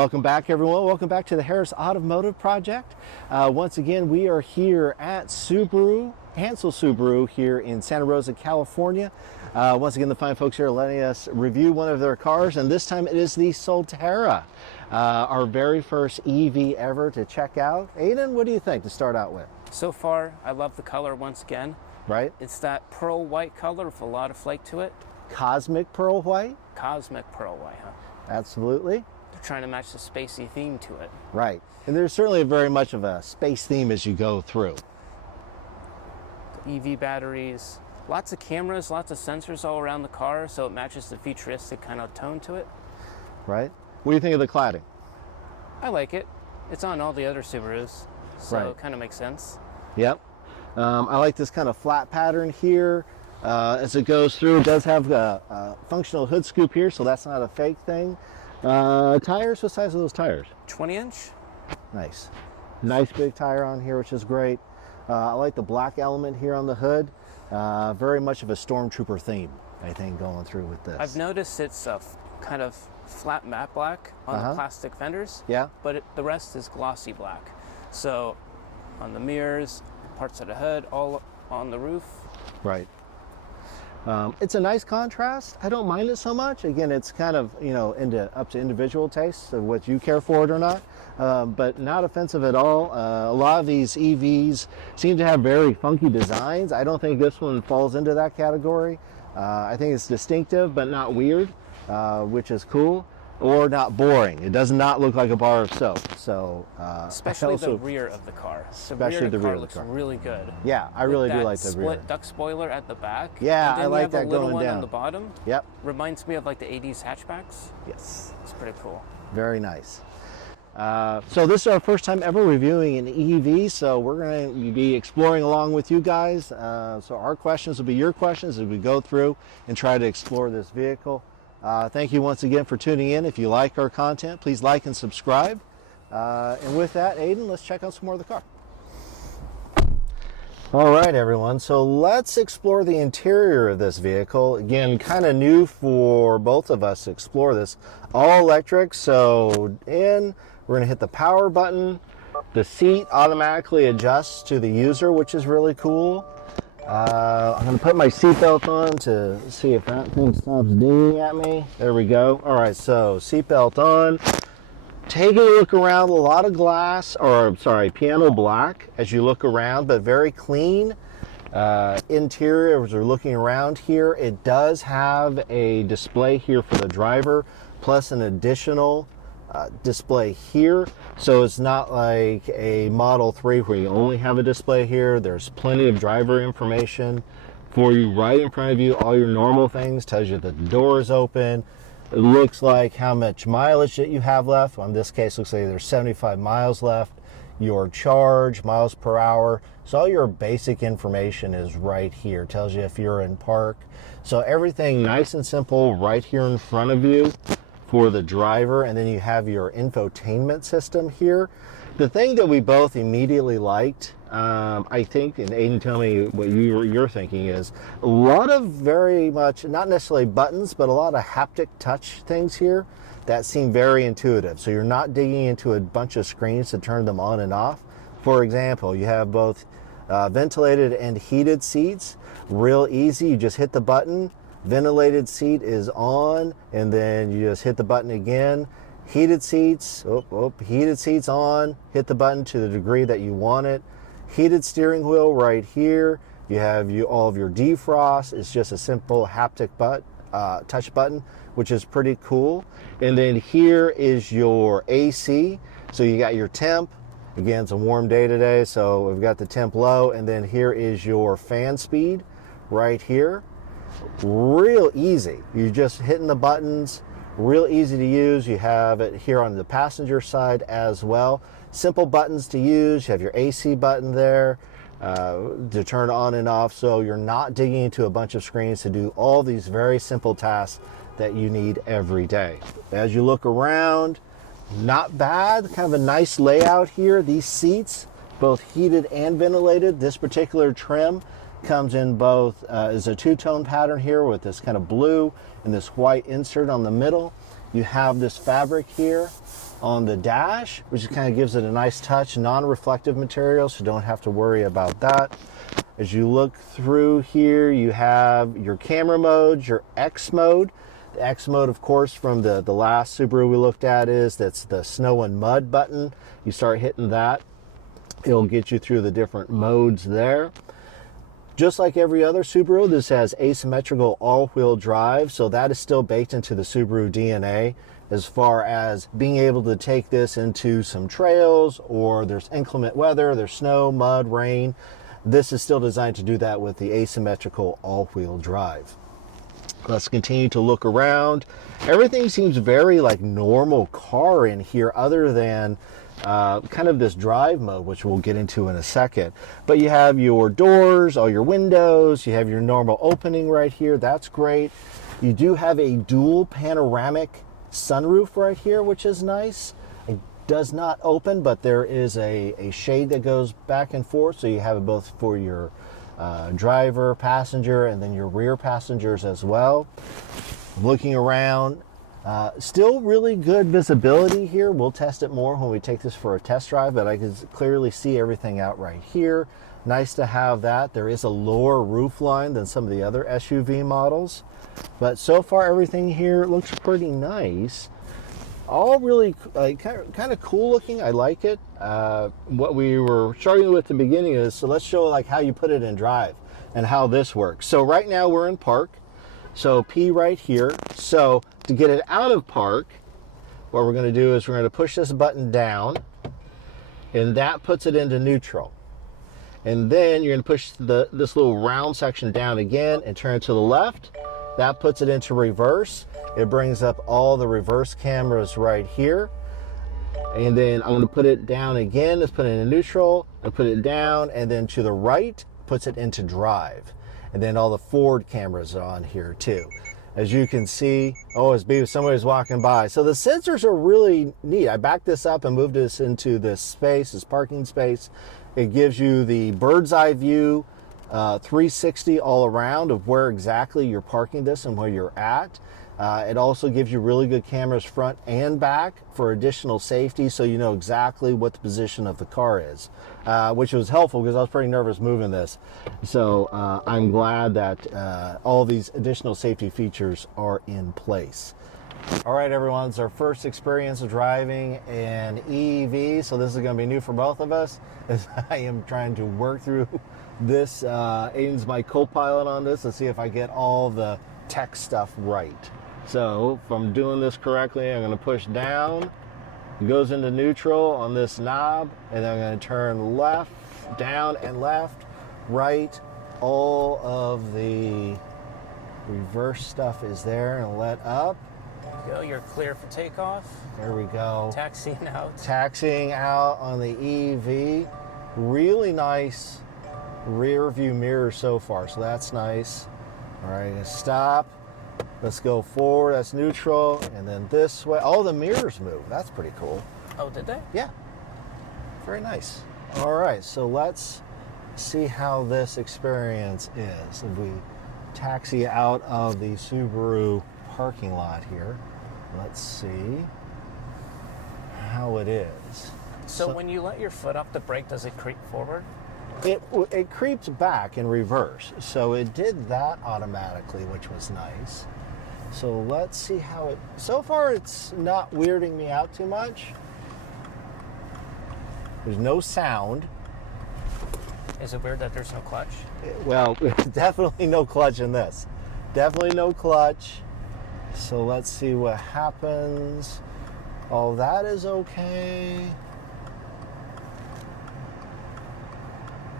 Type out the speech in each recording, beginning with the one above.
Welcome back, everyone. Welcome back to the Harris Automotive Project. Once again, we are here at Subaru, Hansel Subaru here in Santa Rosa, California. Once again, the fine folks here are letting us review one of their cars, and this time it is the Solterra, our very first EV ever to check out. Ayden, what do you think to start out with? So far, I love the color once again. Right? It's that pearl white color with a lot of flake to it. Cosmic pearl white? Cosmic pearl white, huh? Absolutely. They're trying to match the spacey theme to it. Right. And there's certainly very much of a space theme as you go through. The EV batteries, lots of cameras, lots of sensors all around the car, so it matches the futuristic kind of tone to it. Right. What do you think of the cladding? I like it. It's on all the other Subarus, so Right. it kind of makes sense. Yep. I like this kind of flat pattern here as it goes through. It does have a functional hood scoop here, so that's not a fake thing. Tires, what size are those tires? 20-inch? Nice. Nice big tire on here, which is great. I like the black element here on the hood. Very much of a stormtrooper theme, I think, going through with this. I've noticed it's a kind of flat matte black on the plastic fenders. Yeah. But the rest is glossy black. So on the mirrors, parts of the hood, all on the roof. Right. It's a nice contrast. I don't mind it so much. Again, it's kind of, up to individual tastes of what you care for it or not, but not offensive at all. A lot of these EVs seem to have very funky designs. I don't think this one falls into that category. I think it's distinctive, but not weird, which is cool. Or not boring. It does not look like a bar of soap. So, especially the rear of the car. Especially the rear of the looks car. really good. Yeah, I really do like the rear. Split duck spoiler at the back. Yeah, and then I like you have that a little going one down on the bottom. Yep. Reminds me of like the 80s hatchbacks. Yes. It's pretty cool. Very nice. So this is our first time ever reviewing an EV, so we're going to be exploring along with you guys. So our questions will be your questions as we go through and try to explore this vehicle. Thank you once again for tuning in. If you like our content, please like and subscribe. And with that, Ayden, let's check out some more of the car. All right, everyone. So let's explore the interior of this vehicle. Again, kind of new for both of us to explore this. All electric. So we're going to hit the power button. The seat automatically adjusts to the user, which is really cool. I'm going to put my seatbelt on to see if that thing stops dinging at me. There we go. All right, so seatbelt on. Taking a look around, a lot of glass, piano black as you look around, but very clean. Interior, as we're looking around here, it does have a display here for the driver, plus an additional display here. So it's not like a Model 3 where you only have a display here. There's plenty of driver information for you right in front of you. All your normal things, tells you that the door is open. It looks like how much mileage that you have left. In this case, looks like there's 75 miles left. Your charge, miles per hour. So all your basic information is right here. Tells you if you're in park. So everything nice and simple right here in front of you for the driver. And then you have your infotainment system here. The thing that we both immediately liked, I think, and Ayden, tell me what you're thinking, is a lot of very much, not necessarily buttons, but a lot of haptic touch things here that seem very intuitive. So you're not digging into a bunch of screens to turn them on and off. For example, you have both ventilated and heated seats. Real easy, you just hit the button. Ventilated seat is on, and then you just hit the button again. Heated seats, heated seats on, hit the button to the degree that you want it. Heated steering wheel right here. You have all of your defrost. It's just a simple haptic touch button, which is pretty cool. And then here is your AC. So you got your temp. Again, it's a warm day today, so we've got the temp low. And then here is your fan speed right here. Real easy. You're just hitting the buttons. Real easy to use. You have it here on the passenger side as well. Simple buttons to use. You have your AC button there to turn on and off, so you're not digging into a bunch of screens to do all these very simple tasks that you need every day. As you look around, not bad. Kind of a nice layout here. These seats, both heated and ventilated. This particular trim comes in both is a two-tone pattern here with this kind of blue and this white insert on the middle. You have this fabric here on the dash, which kind of gives it a nice touch, non-reflective material, so don't have to worry about that. As you look through here, you have your camera modes, your X mode. The X mode, of course, from the last Subaru we looked at that's the snow and mud button. You start hitting that, it'll get you through the different modes there. Just like every other Subaru, this has asymmetrical all-wheel drive, so that is still baked into the Subaru DNA as far as being able to take this into some trails, or there's inclement weather, there's snow, mud, rain. This is still designed to do that with the asymmetrical all-wheel drive. Let's continue to look around. Everything seems very like normal car in here, other than kind of this drive mode, which we'll get into in a second. But you have your doors, all your windows, you have your normal opening right here. That's great. You do have a dual panoramic sunroof right here, which is nice. It does not open, but there is a shade that goes back and forth, so you have it both for your driver, passenger, and then your rear passengers as well. Looking around, still really good visibility here. We'll test it more when we take this for a test drive, but I can clearly see everything out right here. Nice to have that. There is a lower roof line than some of the other SUV models, but so far everything here looks pretty nice. All really kind of cool looking. I like it. What we were starting with at the beginning is, so let's show like how you put it in drive and how this works. So right now we're in park. So P right here. So to get it out of park, what we're going to do is we're going to push this button down, and that puts it into neutral. And then you're going to push this little round section down again and turn it to the left. That puts it into reverse. It brings up all the reverse cameras right here. And then I'm going to put it down again. Let's put it in neutral and put it down, and then to the right puts it into drive. And then all the forward cameras are on here too. As you can see, oh, somebody's walking by. So the sensors are really neat. I backed this up and moved this into this space, this parking space. It gives you the bird's eye view, 360 all around of where exactly you're parking this and where you're at. It also gives you really good cameras front and back for additional safety, so you know exactly what the position of the car is, which was helpful because I was pretty nervous moving this. So I'm glad that all these additional safety features are in place. All right, everyone, it's our first experience of driving an EV, so this is going to be new for both of us as I am trying to work through this. Ayden's my co-pilot on this. Let's see if I get all the tech stuff right. So if I'm doing this correctly, I'm going to push down. It goes into neutral on this knob, and then I'm going to turn left, down and left, right. All of the reverse stuff is there, and let up. There you go, you're clear for takeoff. There we go. Taxiing out. Taxiing out on the EV. Really nice rear view mirror so far, so that's nice. All right, stop. Let's go forward, that's neutral, and then this way. Oh, the mirrors move. That's pretty cool. Oh, did they? Yeah. Very nice. All right, so let's see how this experience is. If we taxi out of the Subaru parking lot here, let's see how it is. So when you let your foot up the brake, does it creep forward? It creeps back in reverse, so it did that automatically, which was nice. So let's see how it... So far, it's not weirding me out too much. There's no sound. Is it weird that there's no clutch? Well, definitely no clutch in this. Definitely no clutch. So let's see what happens. Oh, that is okay.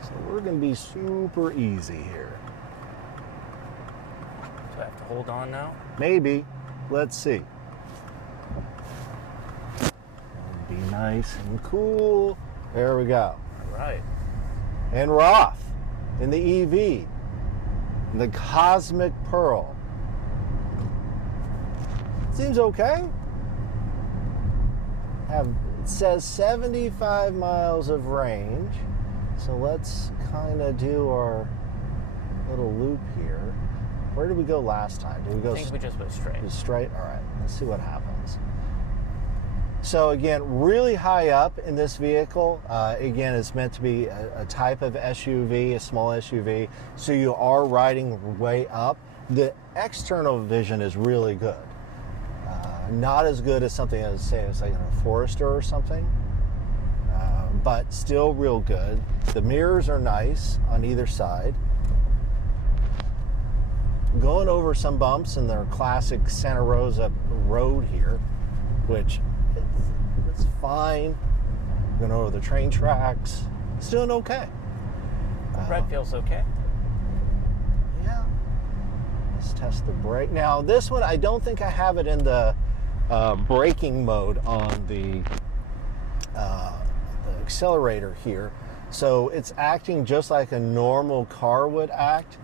So we're going to be super easy here. Do I have to hold on now? Maybe. Let's see. Be nice and cool. There we go. All right. And we're off in the EV. The Cosmic Pearl. Seems okay. It says 75 miles of range. So let's kind of do our little loop here. Where did we go last time? Did we go I think we just went straight. straight? All right, let's see what happens. So again, really high up in this vehicle. Again, it's meant to be a type of SUV, a small SUV. So you are riding way up. The external vision is really good. Not as good as something I would say it's like a Forester or something, but still real good. The mirrors are nice on either side. Going over some bumps in their classic Santa Rosa road here, which it's fine. Going over the train tracks, it's doing okay. Red feels okay. Yeah. Let's test the brake. Now this one, I don't think I have it in the braking mode on the accelerator here. So it's acting just like a normal car would act.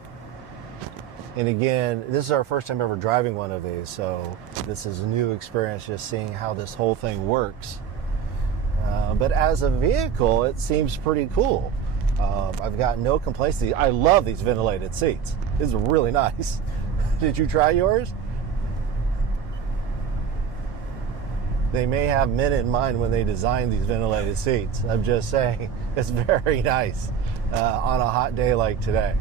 And again, this is our first time ever driving one of these, so this is a new experience just seeing how this whole thing works. But as a vehicle, it seems pretty cool. I've got no complaints. I love these ventilated seats. This is really nice. Did you try yours? They may have men in mind when they design these ventilated seats. I'm just saying, it's very nice on a hot day like today.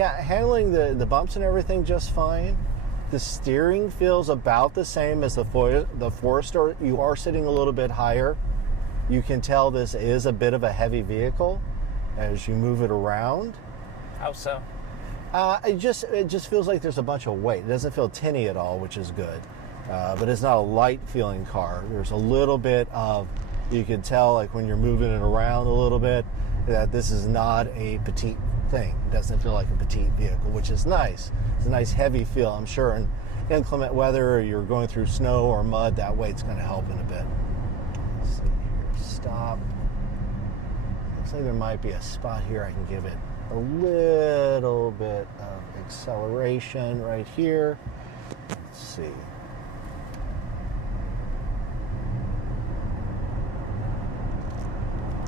Handling the bumps and everything just fine. The steering feels about the same as the Forester. You are sitting a little bit higher. You can tell this is a bit of a heavy vehicle as you move it around. How so? It just feels like there's a bunch of weight. It doesn't feel tinny at all, which is good. But it's not a light feeling car. There's a little bit of, you can tell like when you're moving it around a little bit, that this is not a petite thing. It doesn't feel like a petite vehicle, which is nice. It's a nice heavy feel. I'm sure in inclement weather, or you're going through snow or mud, that weight's going to help in a bit. Let's see here, stop. Looks like there might be a spot here I can give it a little bit of acceleration right here. Let's see.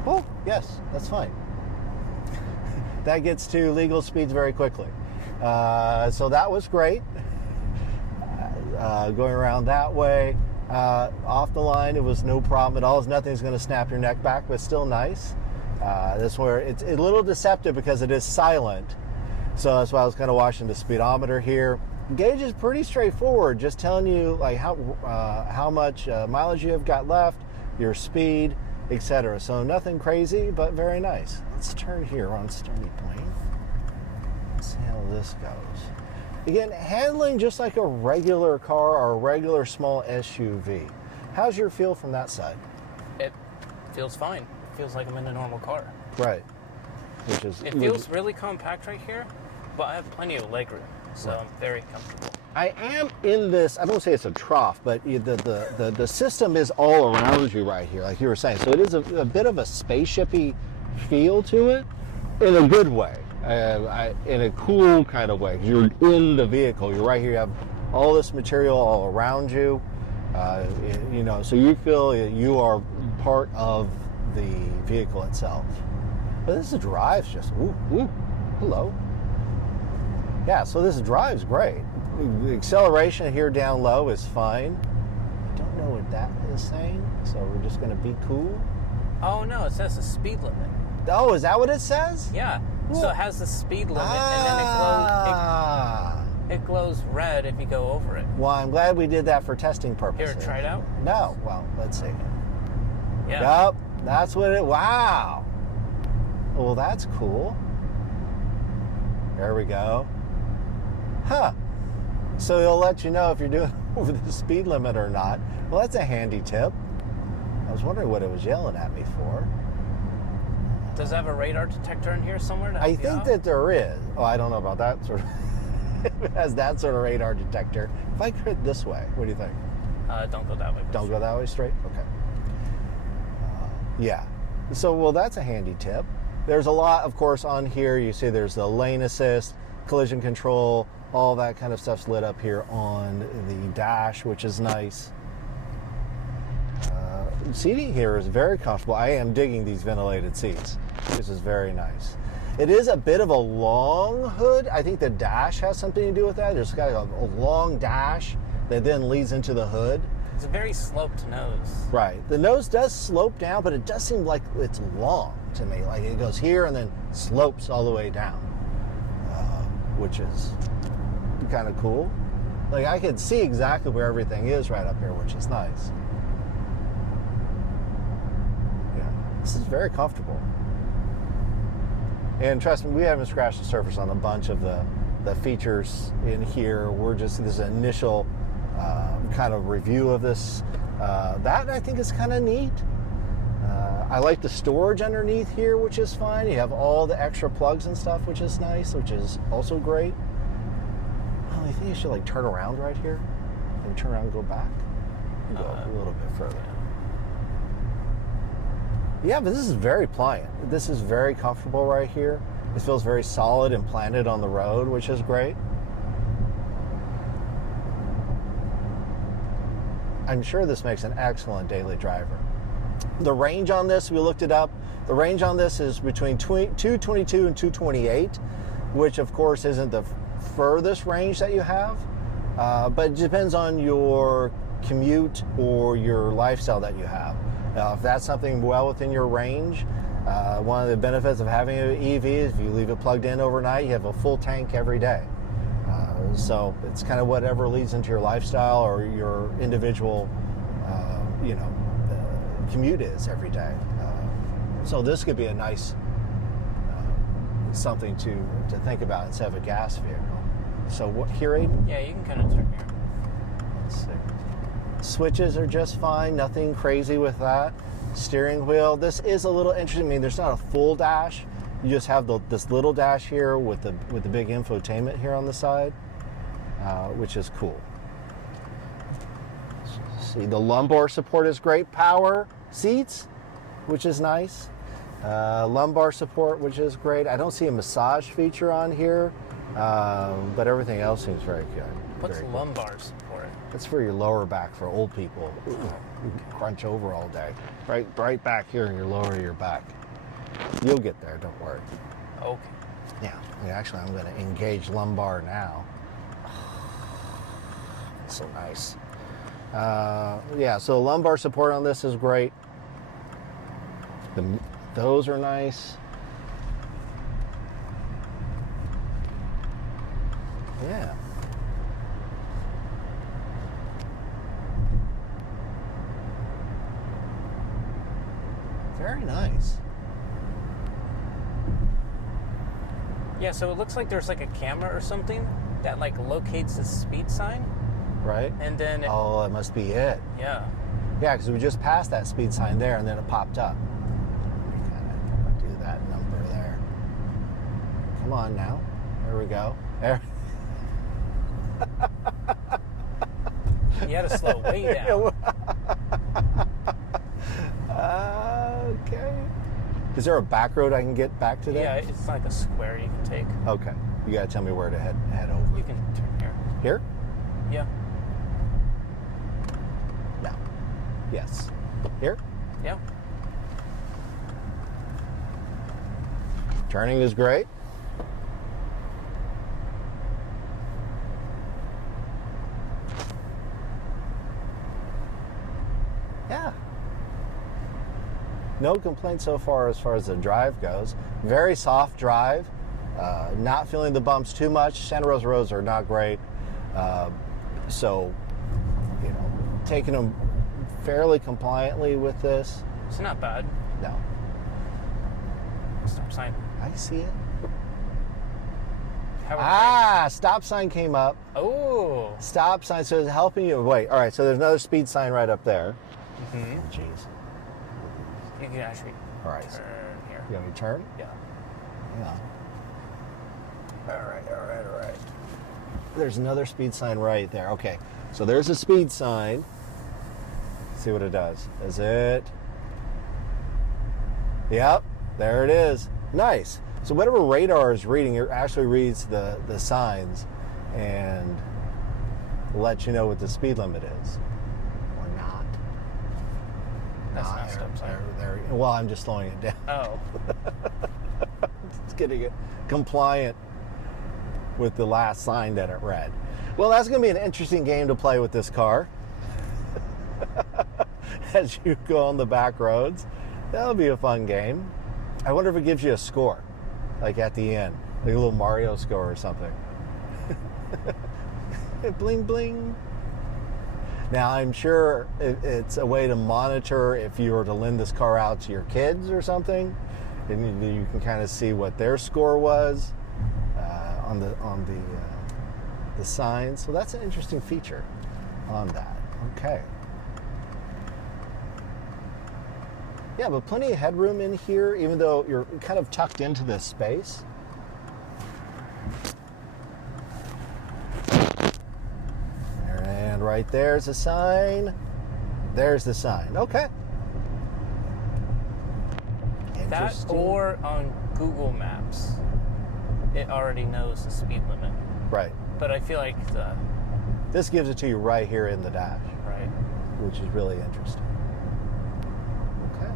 Oh, yes, that's fine. That gets to legal speeds very quickly. So that was great. Going around that way, off the line, it was no problem at all. Nothing's going to snap your neck back, but still nice. That's where it's a little deceptive because it is silent. So that's why I was kind of watching the speedometer here. Gauge is pretty straightforward, just telling you like how much mileage you have got left, your speed, etc. So nothing crazy, but very nice. Let's turn here on Stony Plain. Let's see how this goes. Again, handling just like a regular car or a regular small SUV. How's your feel from that side? It feels fine. It feels like I'm in a normal car. Right. It feels really compact right here, but I have plenty of legroom, so right. I'm very comfortable. I am in this, I don't say it's a trough, but the system is all around you right here, like you were saying. So it is a bit of a spaceship-y feel to it in a good way, in a cool kind of way. You're in the vehicle, you're right here, you have all this material all around you, so you feel you are part of the vehicle itself. But this drive's just, hello. Yeah, so this drive's great. The acceleration here down low is fine. I don't know what that is saying, so we're just going to be cool. Oh no, it says the speed limit. Oh, is that what it says? Yeah. What? So it has the speed limit, and then it glows red if you go over it. Well, I'm glad we did that for testing purposes. Here, try it out. No. Well, let's see. Yeah. Yep, that's what it. Wow. Well, that's cool. There we go. Huh. So it'll let you know if you're doing over the speed limit or not. Well, that's a handy tip. I was wondering what it was yelling at me for. Does it have a radar detector in here somewhere? I think that there is. Oh, I don't know about that sort of. It has that sort of radar detector. If I could this way, what do you think? Don't go that way. Don't go that way straight? Okay. Yeah. So, well, that's a handy tip. There's a lot, of course, on here. You see there's the lane assist, collision control, all that kind of stuff's lit up here on the dash, which is nice. Seating here is very comfortable. I am digging these ventilated seats. This is very nice. It is a bit of a long hood. I think the dash has something to do with that. There's got a long dash that then leads into the hood. It's a very sloped nose. Right. The nose does slope down, but it does seem like it's long to me. Like it goes here and then slopes all the way down, which is kind of cool. Like I can see exactly where everything is right up here, which is nice. Yeah, this is very comfortable. And trust me, we haven't scratched the surface on a bunch of the features in here. We're just, this initial kind of review of this. That I think is kind of neat. I like the storage underneath here, which is fine. You have all the extra plugs and stuff, which is nice, which is also great. Well, I think you should like turn around right here. And turn around and go back. And go a little bit further. Yeah, but this is very pliant. This is very comfortable right here. It feels very solid and planted on the road, which is great. I'm sure this makes an excellent daily driver. The range on this, we looked it up. The range on this is between 222 and 228, which of course isn't the furthest range that you have, but it depends on your commute or your lifestyle that you have. Now, if that's something well within your range, one of the benefits of having an EV is if you leave it plugged in overnight, you have a full tank every day. So it's kind of whatever leads into your lifestyle or your individual, commute is every day. So this could be a nice something to think about instead of a gas vehicle. So what here, Ayden? Yeah, you can kind of turn here. Let's see. Switches are just fine. Nothing crazy with that. Steering wheel. This is a little interesting. I mean, there's not a full dash. You just have this little dash here with the big infotainment here on the side, which is cool. See, the lumbar support is great. Power seats, which is nice. Lumbar support, which is great. I don't see a massage feature on here, but everything else seems very good. What's lumbar support? That's for your lower back for old people who crunch over all day. Right back here in your lower of your back. You'll get there, don't worry. Okay. Yeah, actually I'm going to engage lumbar now. So nice. Yeah, so lumbar support on this is great. Those are nice. Yeah. Very nice. Yeah, so it looks like there's like a camera or something that like locates the speed sign. Right? And then it must be it. Yeah. Yeah, because we just passed that speed sign there and then it popped up. We kind of do that number there. Come on now. There we go. There. You had to slow way down. Okay. Is there a back road I can get back to there? Yeah, it's like a square you can take. Okay. You gotta tell me where to head over. You can turn here. Here? Yeah. No. Yes. Here? Yeah. Turning is great. Yeah. No complaints so far as the drive goes. Very soft drive. Not feeling the bumps too much. Santa Rosa roads are not great. So, taking them fairly compliantly with this. It's not bad. No. Stop sign. I see it. How stop sign came up. Oh. Stop sign, so it's helping you. Wait, all right, so there's another speed sign right up there. Mm-hmm. Jeez. You can actually turn here. You want me to turn? Yeah. Yeah. All right. There's another speed sign right there. Okay, so there's a speed sign. Let's see what it does. Is it? Yep, there it is. Nice. So whatever radar is reading, it actually reads the signs and lets you know what the speed limit is. Or not. That's not stop sign. Well, I'm just slowing it down. Oh. It's getting it compliant with the last sign that it read. Well, that's going to be an interesting game to play with this car as you go on the back roads. That'll be a fun game. I wonder if it gives you a score, like at the end, like a little Mario score or something. Bling, bling. Now, I'm sure it's a way to monitor if you were to lend this car out to your kids or something, and you can kind of see what their score was on the sign. So that's an interesting feature on that. Okay. Yeah, but plenty of headroom in here, even though you're kind of tucked into this space. And right there's a sign. There's the sign. Okay. That or on Google Maps, it already knows the speed limit. Right. But I feel like this gives it to you right here in the dash. Right. Which is really interesting. Okay.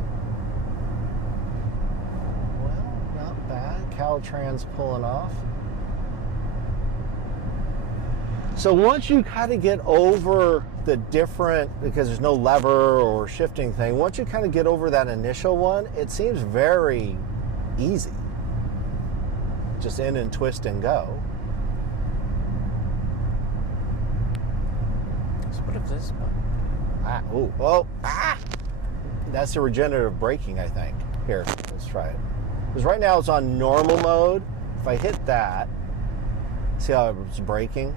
Well, not bad. Caltrans pulling off. So once you kind of get over the different, because there's no lever or shifting thing, once you kind of get over that initial one, it seems very easy. Just in and twist and go. So what if this button? That's the regenerative braking, I think. Here, let's try it. Because right now it's on normal mode. If I hit that, see how it's braking?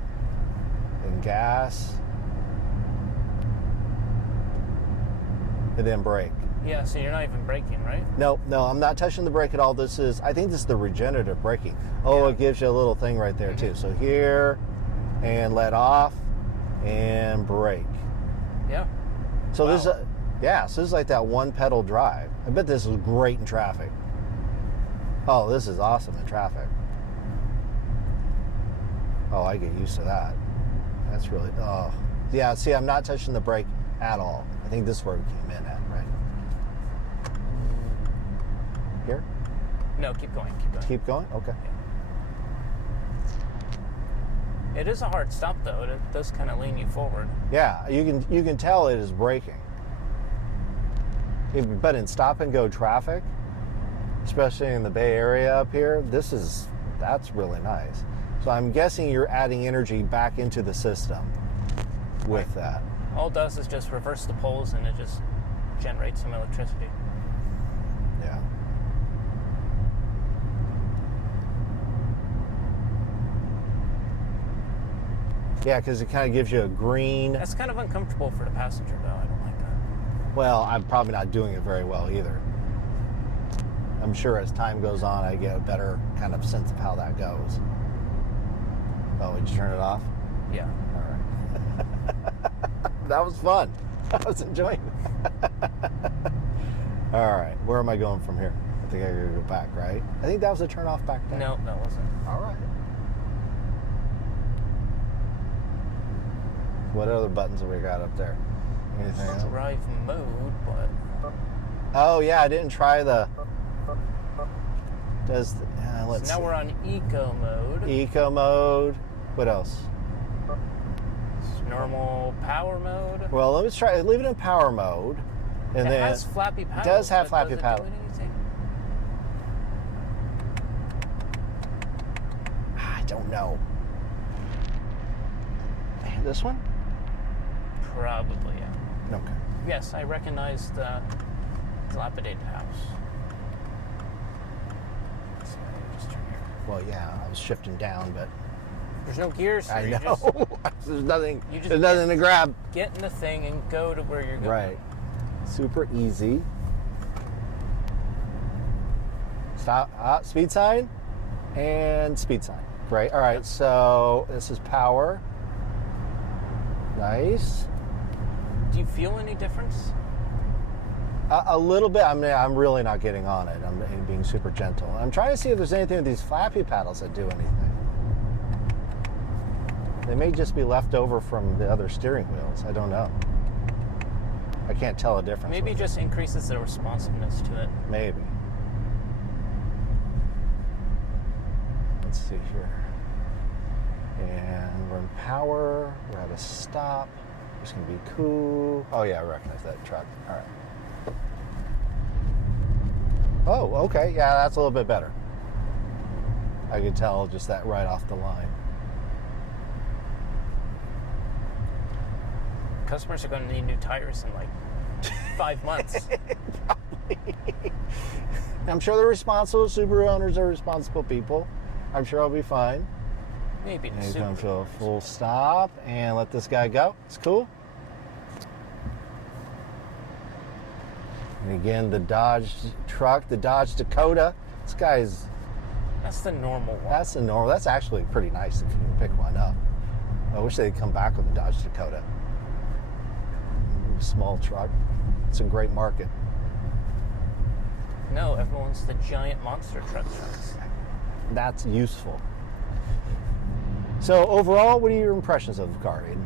And gas. And then brake. Yeah, so you're not even braking, right? No, I'm not touching the brake at all. I think this is the regenerative braking. Oh, yeah. It gives you a little thing right there too. So here, and let off, and brake. Yeah. So wow. So this is like that one pedal drive. I bet this is great in traffic. Oh, this is awesome in traffic. Oh, I get used to that. That's really, yeah, see, I'm not touching the brake at all. I think this is where we came in at, right? Here? No, keep going. Keep going? Okay. Yeah. It is a hard stop, though. It does kind of lean you forward. Yeah, you can tell it is braking. But in stop and go traffic, especially in the Bay Area up here, that's really nice. So I'm guessing you're adding energy back into the system with that. All it does is just reverse the poles and it just generates some electricity. Yeah. Yeah, because it kind of gives you a green. That's kind of uncomfortable for the passenger, though. I don't like that. Well, I'm probably not doing it very well either. I'm sure as time goes on, I get a better kind of sense of how that goes. Oh, did you turn it off? Yeah. All right. That was fun. I was enjoying it. All right. Where am I going from here? I think I gotta go back, right? I think that was a turn off back there. No, that wasn't. All right. What other buttons have we got up there? Anything else? Drive mode, but... Oh, yeah, I didn't try the... Let's now see. we're on eco mode. Eco mode. What else? Normal power mode. Well, let me try. Leave it in power mode, and it then has flappy paddles. It does have but flappy does paddles. It do anything? I don't know. This one? Probably, yeah. Okay. Yes, I recognize the dilapidated house. Let's see, just turn here. Well, yeah, I was shifting down, but there's no gears here. I know. There's nothing. There's nothing to grab. Get in the thing and go to where you're going. Right. Super easy. Stop. Speed sign and speed sign. Great. All right. Yep. So this is power. Nice. Do you feel any difference? A little bit. I mean, I'm really not getting on it. I'm being super gentle. I'm trying to see if there's anything with these flappy paddles that do anything. They may just be left over from the other steering wheels. I don't know. I can't tell a difference. Maybe it just increases the responsiveness to it. Maybe. let's see here. And we're in power. We're at a stop. It's going to be cool. Oh, yeah, I recognize that truck. All right. Oh, okay. Yeah, that's a little bit better. I could tell just that right off the line. Customers are going to need new tires in like 5 months. I'm sure they're responsible. Subaru owners are responsible people. I'm sure I'll be fine. Maybe the He's going to Subaru. a full stop and let this guy go. It's cool. And again, the Dodge truck, the Dodge Dakota. This guy's... That's the normal one. That's the normal. That's actually pretty nice if you can pick one up. I wish they'd come back with the Dodge Dakota. Small truck. It's a great market. No, everyone's the giant monster trucks. That's useful. So overall, what are your impressions of the car, Ayden?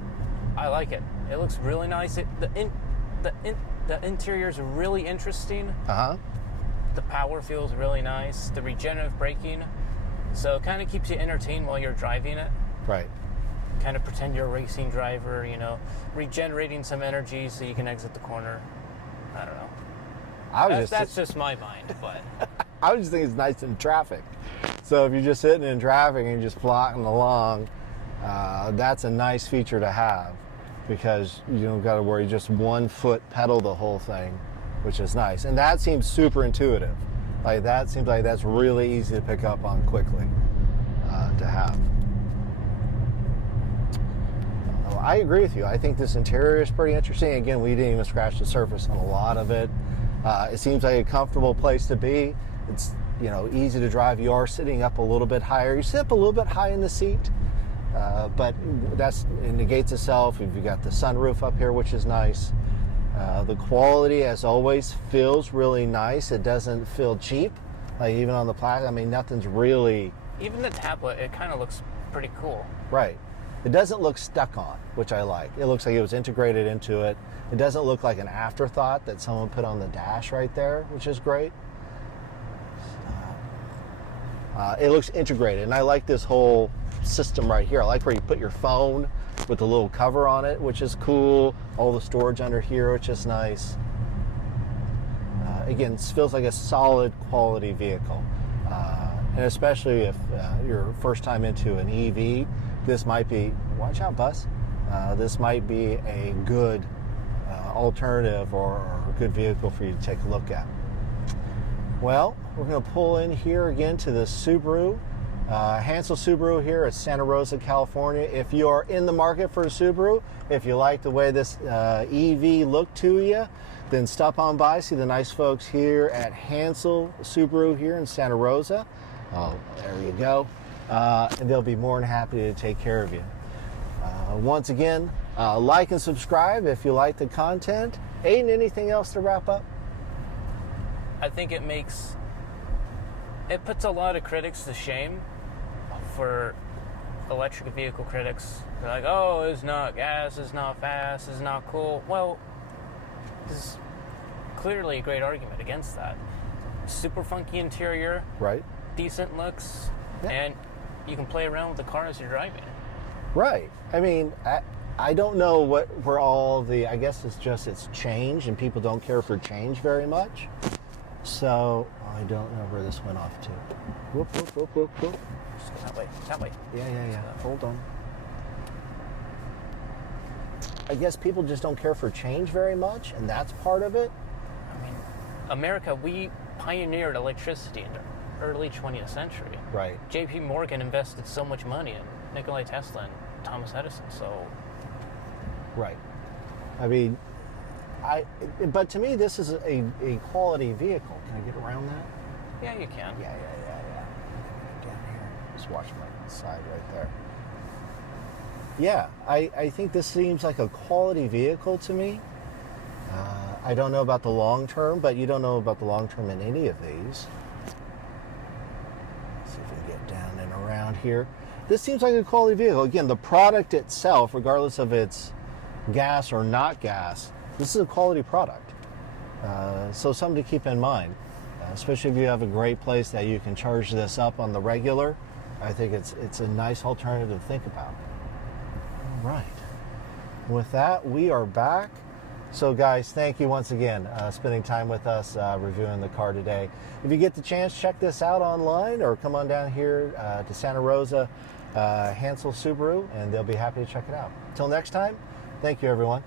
I like it. It looks really nice. The interior is really interesting. Uh-huh. The power feels really nice. The regenerative braking, so it kind of keeps you entertained while you're driving it. Right. Kind of pretend you're a racing driver, you know, regenerating some energy so you can exit the corner. I don't know. That's just my mind, but I would just think it's nice in traffic. So if you're just sitting in traffic and just plodding along, that's a nice feature to have because you don't got to worry just 1 foot pedal the whole thing, which is nice. And that seems super intuitive. Like that seems like that's really easy to pick up on quickly to have. I agree with you. I think this interior is pretty interesting. Again, we didn't even scratch the surface on a lot of it. It seems like a comfortable place to be. It's, you know, easy to drive. You are sitting up a little bit higher. You sit up a little bit high in the seat, but it negates itself. You've got the sunroof up here, which is nice. The quality, as always, feels really nice. It doesn't feel cheap. Like even on the plastic, I mean, nothing's really... Even the tablet, it kind of looks pretty cool. Right. It doesn't look stuck on, which I like. It looks like it was integrated into it. It doesn't look like an afterthought that someone put on the dash right there, which is great. It looks integrated, and I like this whole system right here. I like where you put your phone with the little cover on it, which is cool. All the storage under here, which is nice. Again, it feels like a solid quality vehicle. And especially if you're first time into an EV, this might be, watch out bus, this might be a good alternative or a good vehicle for you to take a look at. Well, we're going to pull in here again to the Subaru, Hansel Subaru here at Santa Rosa, California. If you are in the market for a Subaru, if you like the way this EV looked to you, then stop on by, see the nice folks here at Hansel Subaru here in Santa Rosa. Oh, there you go. And they'll be more than happy to take care of you. Once again, like and subscribe if you like the content. Ayden, anything else to wrap up? I think it puts a lot of critics to shame. For electric vehicle critics, they're like, oh, it's not gas, it's not fast, it's not cool. Well, there's clearly a great argument against that. Super funky interior, right? Decent looks, yeah. And you can play around with the car as you're driving. Right. I mean, I don't know where all the, I guess it's change, and people don't care for change very much. So I don't know where this went off to. Whoop, whoop, whoop, whoop, whoop. That way. Yeah. Hold on. I guess people just don't care for change very much, and that's part of it. I mean, America, we pioneered electricity in the early 20th century. Right. J.P. Morgan invested so much money in Nikola Tesla and Thomas Edison, so... Right. I mean, but to me, this is a quality vehicle. Can I get around that? Yeah, you can. Yeah. Down here. Just watch my side right there. Yeah, I think this seems like a quality vehicle to me. I don't know about the long term, but you don't know about the long term in any of these. Let's see if we can get down and around here. This seems like a quality vehicle. Again, the product itself, regardless of its gas or not gas, this is a quality product. So something to keep in mind, especially if you have a great place that you can charge this up on the regular. I think it's a nice alternative to think about. All right. With that, we are back. So guys, thank you once again spending time with us reviewing the car today. If you get the chance, check this out online or come on down here to Santa Rosa Hansel Subaru, and they'll be happy to check it out. Till next time, thank you everyone.